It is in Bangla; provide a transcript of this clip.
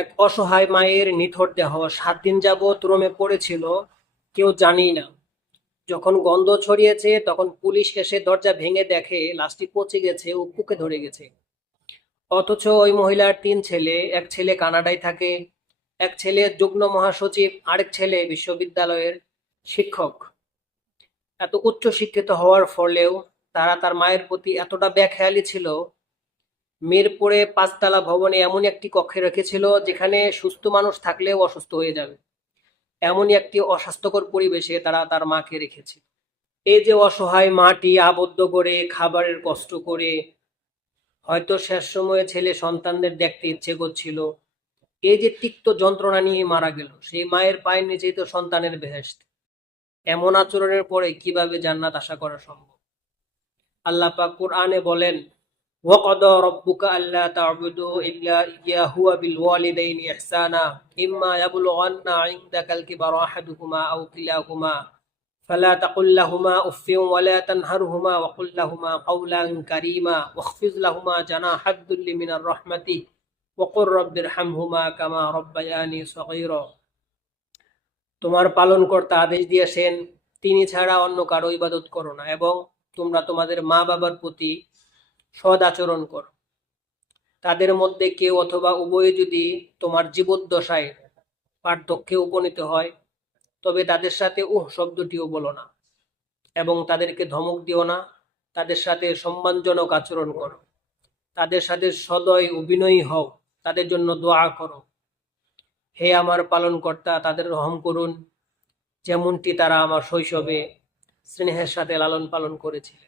এক অসহায় মায়ের নিথর দেহ 7 দিন যাবৎ রোমে পড়েছিল, কেউ জানেই না। যখন গন্ধ ছড়িয়েছে তখন পুলিশ এসে দরজা ভেঙে দেখে লাশটি পচে গেছে ও পুকে ধরে গেছে। অথচ ওই মহিলার 3 ছেলে, এক ছেলে কানাডায় থাকে, এক ছেলে যুগ্ম মহাসচিব, আরেক ছেলে বিশ্ববিদ্যালয়ের শিক্ষক। এত উচ্চ শিক্ষিত হওয়ার ফলেও তারা তার মায়ের প্রতি এতটা বেখেয়ালি ছিল। মিরপুরে 5 তলা ভবনে এমন একটি কক্ষে রেখেছিল যেখানে সুস্থ মানুষ থাকলেও অসুস্থ হয়ে যাবে, এমনই একটি অস্বাস্থ্যকর পরিবেশে তারা তার মাকে রেখেছে। এই যে অসহায় মাটি আবদ্ধ করে খাবারের কষ্ট করে, হয়তো শেষ সময়ে ছেলে সন্তানদের দেখতে ইচ্ছে করছিল, এই যে তিক্ত যন্ত্রণা নিয়ে মারা গেল, সেই মায়ের পায়ের নিচেই তো সন্তানের বেহেশত। এমন আচরণের পরে কিভাবে জান্নাত আশা করা সম্ভব? আল্লাহ পাক কোরআনে বলেন, ওয়াকাদা রাব্বুকা আল্লা তা'বুদু ইল্লা ইয়্যাহু ওয়া বিল ওয়ালিদাইনি ইহসানা ইম্মা ইয়াবলুগান্না ইনদাকাল কিবারা আহাদুহুমা আও কিলাহুমা ফালা তাকুল লাহুমা উফফিন ওয়া লা তানহারহুমা ওয়া কুল লাহুমা কাওলান কারীমা ওয়াখফিজ লাহুমা জানাহাদ দুল্লি মিনার রাহমাতি ওয়া কুর রাব্বিরহামহুমা কামা রাব্বায়ানি সগীরা। তোমার পালনকর্তা আদেশ দিয়েছেন, তিনি ছাড়া অন্য কারো ইবাদত করো না, এবং তোমরা তোমাদের মা বাবার প্রতি সৎ আচরণ করো। তাদের মধ্যে কেউ অথবা উভয়ে যদি তোমার জীবদ্দশায় পার্থক্যে উপনীত হয়, তবে তাদের সাথে শব্দটিও বলো না, এবং তাদেরকে ধমক দিও না। তাদের সাথে সম্মানজনক আচরণ করো, তাদের সাথে সদয় অভিনয়ী হও, তাদের জন্য দোয়া করো। হে আমার পালনকর্তা, তাদের রহম করুন, যেমনটি তারা আমার শৈশবে স্নেহের সাথে লালন পালন করেছিল।